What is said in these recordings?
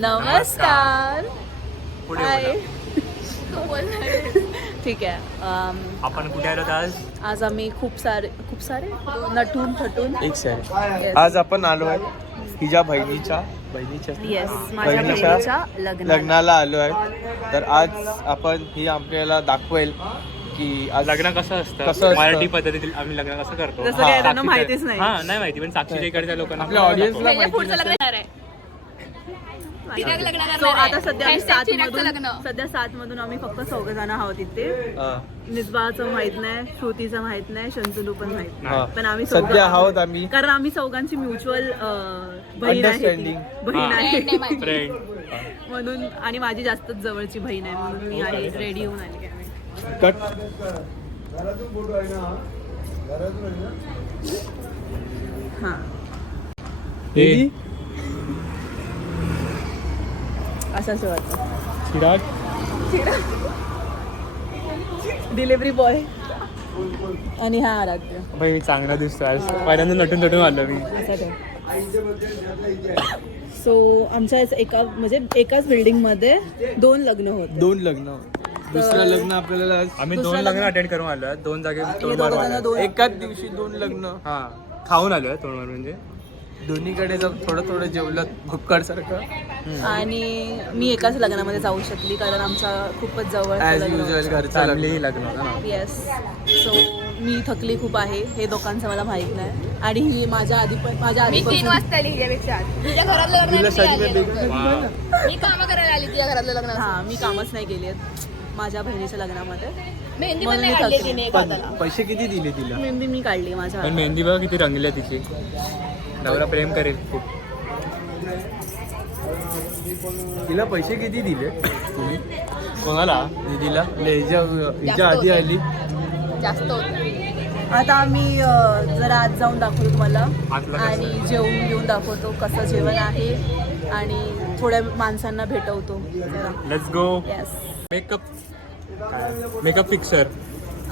नमस्कार. पुढे हाय. बोला. ठीक आहे. आपण कुठे आलो आज? आज आम्ही खूप सारे नटून थटून एक सर आज आपण आलो आहे हिच्या बहिणीच्या येस माझ्या बहिणीच्या लग्नाला आलो आहे. तर आज आपण ही आपल्याला दाखवेल की आज लग्न कसं असतं असतं. मराठी पद्धतीतील आम्ही लग्न कसं करतो. जसं काय त्यांना साक्षीच्या- माहितीच नाही. हा नाही माहिती पण साक्षीच्या इकडच्या लोकांना आपल्या ऑडियन्सला माहिती पुढचं लग्न नसेल. येणार आहे. चिराग लग्न करणार So, आहे. आता सध्या आम्ही Hashtag चिरागचं लग्न. सध्या 7 मधून आम्ही फक्त 4 जण आहोत इथे. हा. निस्बाचं माहित नाही, श्रुतीचं माहित नाही, शंतनू पण माहित हा. नाही. पण आम्ही चौघं सध्या आहोत आम्ही कारण आम्ही चौघांची म्युच्युअल बहीण आहे ती. Understanding. बहीण आहे Friend आहे माझी. फ्रेंड म्हणून आणि माझी जास्तच जवळची बहीण आहे म्हणून मी आहे रेडी होऊन आली आहे. कट हा दीदी असंच वाटतं. चिराग डिलिव्हरी बॉय आणि हा आराध्य भाई मी चांगला दिसतो आज पहिल्यांदा नटून नटून आलो मी. असा सो आमच्या एकाच बिल्डिंग मध्ये 2 लग्न होते. 2 लग्न दुसरं लग्न आपल्याला आज आम्ही दुसरं 2 लग्न लग्न- अटेंड करून आलो दोन जागे हे तोंड दोघं मारून जण आलोय. 2 एकाच दिवशी 2 लग्न हा खाऊन आलोय तोंड मारून म्हणजे दोन्हीकडे थोडं जेवलं भुक्कड सारखं आणि मी एकाच लग्नामध्ये जाऊ शकली कारण आमचा खूपच जवळ ॲज युजल घरचं लग्न. फॅमिली लग्न होतं ना. येस. सो मी थकली खूप आहे हे दोघांचं मला माहित नाही आणि ही माझ्या मी 3 आधीपासून वाजता आली हिच्यापेक्षा आधी. तिच्या घरातलं लग्न तिला आणि मी सगळी आली बेगम लवकर. वा. मी कामं करायला आली तिच्या घरातलं लग्न. हा मी कामच नाही केली आहेत माझ्या बहिणीच्या लग्नामध्ये. मेहंदी म्हणून पण नाही मी काढली थकली. तिने एक पण हाताला. पैसे किती दिले तिला? मेहंदी मी काढली माझ्या पण मेहंदी बघा किती रंगली आहे तिची. नवरा प्रेम करेल खूप. तिला पैसे किती दिले तुम्ही कोणाला? दीदीला हिच्या आधी आली जास्त होत. आता आम्ही जरा आज जाऊन दाखवतो तुम्हाला आतलं कसं? आणि जेवून घेऊन दाखवतो कसं जेवण आहे आणि थोड्या माणसांना भेटवतो जरा. Let's go. Yes. Makeup fixer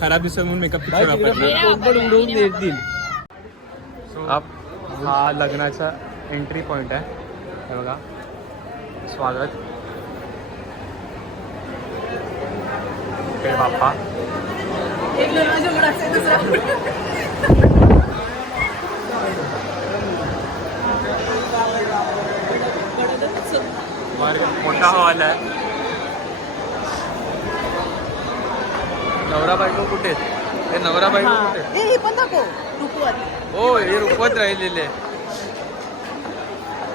खराब दिसत म्हणून मेकअप बाई, फिक्सर तिकडे वापरला. कोण पण उडवून देतील. हा लग्नाचा एंट्री पॉइंट आहे हे बघा. स्वागत. इकडे बाप्पा. एक दरवाजा उघडा असेल दुसरा. वर मोठा हॉल आहे. नवरा बायको कुठे आहेत? हे नवरा बायको हा. कुठे आहेत? हे पण दाखव रुकवत. हो हे रुपवत राहिलेले.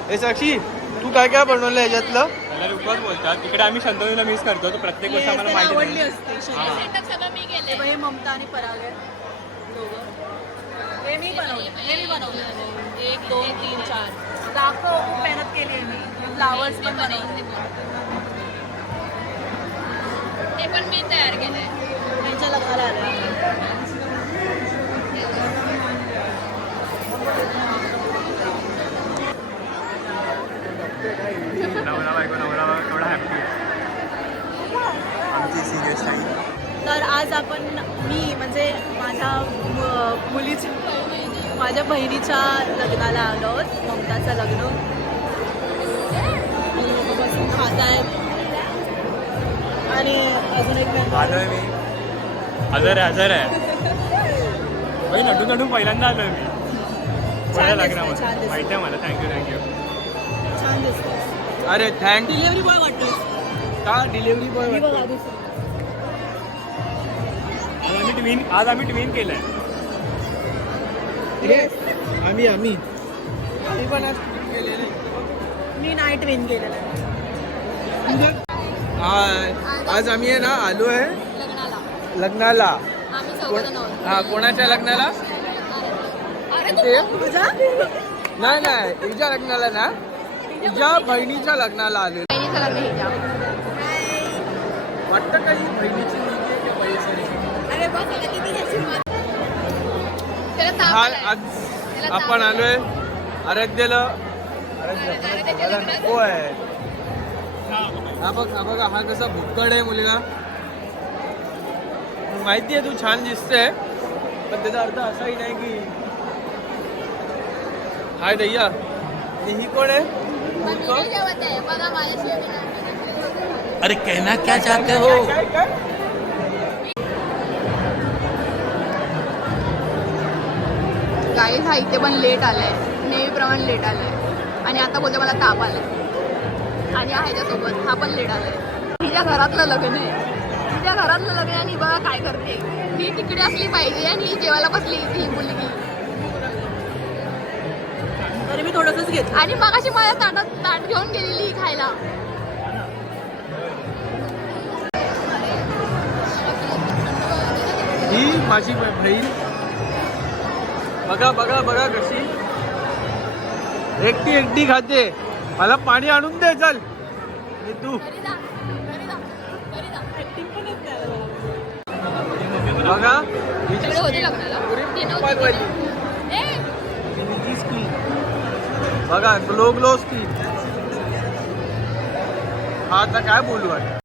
हे साक्षी तू काय काय बनवलं याच्यातलं? त्याला रुपच बोलतात. तिकडे आम्ही शंतनूला मिस करतो तर प्रत्येक गोष्ट आम्हाला माहिती आवडली नाही. असते. हा. सेटअप सगळं मी केलंय. हे ममता आणि पराग आहे दोघं. हे मी बनवलं 1 2 3 4 दाखव. खूप मेहनत केली आहे मी. फ्लावर्स पण बनवले. ते पण मी तयार केलंय. त्यांच्या लग्नाला आलं. नवरा बायको एवढा हॅपी आमची सिरियस टाईम. तर आज आपण म्हणजे माझ्या बहिणीच्या लग्नाला आलो आहोत. ममताचं लग्न खात आहेत आणि अजून एक member. आलोय मी. हजर आहे भाई. नटून पहिल्यांदा आलोय मी दिसतंय, पहिल्या लग्नामध्ये. छान दिसतंय. माहिती आहे मला. थँक्यू. छान दिसतोय. अरे थँक डिलिव्हरी बॉय वाटतोय. का डिलिव्हरी बॉय ही बघा दुसरी. आज आम्ही ट्विन केलंय. आम्ही पण आज केलेलं मी नाईट विन केलेलं आहे. आज आम्ही आहे ना आलो आहे लग्नाला लग्नाला. आम्ही चौघजण आहोत. हा कोणाच्या लग्नाला? अरे ते तुझा नाही हिच्या लग्नाला ना हिच्या बहिणीच्या लग्नाला आलो. बहिणीचं लग्न हिच्या. वाटतं काही बहिणीची मुलगी आहे की पैसे? अरे बघ त्याला किती घ्यायची मत. त्याला ताप हा आलाय. आज त्याला ताप आपण आलोय आराध्याला. अरे त्याच्या लग्नात नको आहे. हा बघा हा कसा भुक्कड आहे मुलगा. माहिती आहे तू छान दिसते पण त्याचा अर्थ असाही नाही की हाय दैया. ही कोण आहे? नाही जेवत आहे बघा माझ्याशिवाय अरे कहना क्या चाहते हो? गाईज हा इथे पण लेट आलाय, नेहमीप्रमाणे लेट आलाय आणि आता बोलते मला ताप आलाय आणि हा ह्याच्यासोबत हा पण लेट आलाय. तिच्या घरातलं लग्न आहे, तिच्या घरातलं लग्न आणि बघा काय करते. ही तिकडे असली पाहिजे आणि ही जेवायला बसली ही मुलगी. तरी मी थोडंसंच घेतलं. आणि मगाशी माझ्या ताट घेऊन गेलेली ही खायला. ही माझी बहीण बघा बघा बघा कशी एकटी एकटी खाते. मला पाणी आणून दे चल. आणि तू बघा हिची तिकडे होते skin लग्नाला. पुरी ती नव्हती पाकवाली. तिथे. ए, हिची skin. बघा ग्लो ग्लो स्किन. हा आता काय बोलू आता.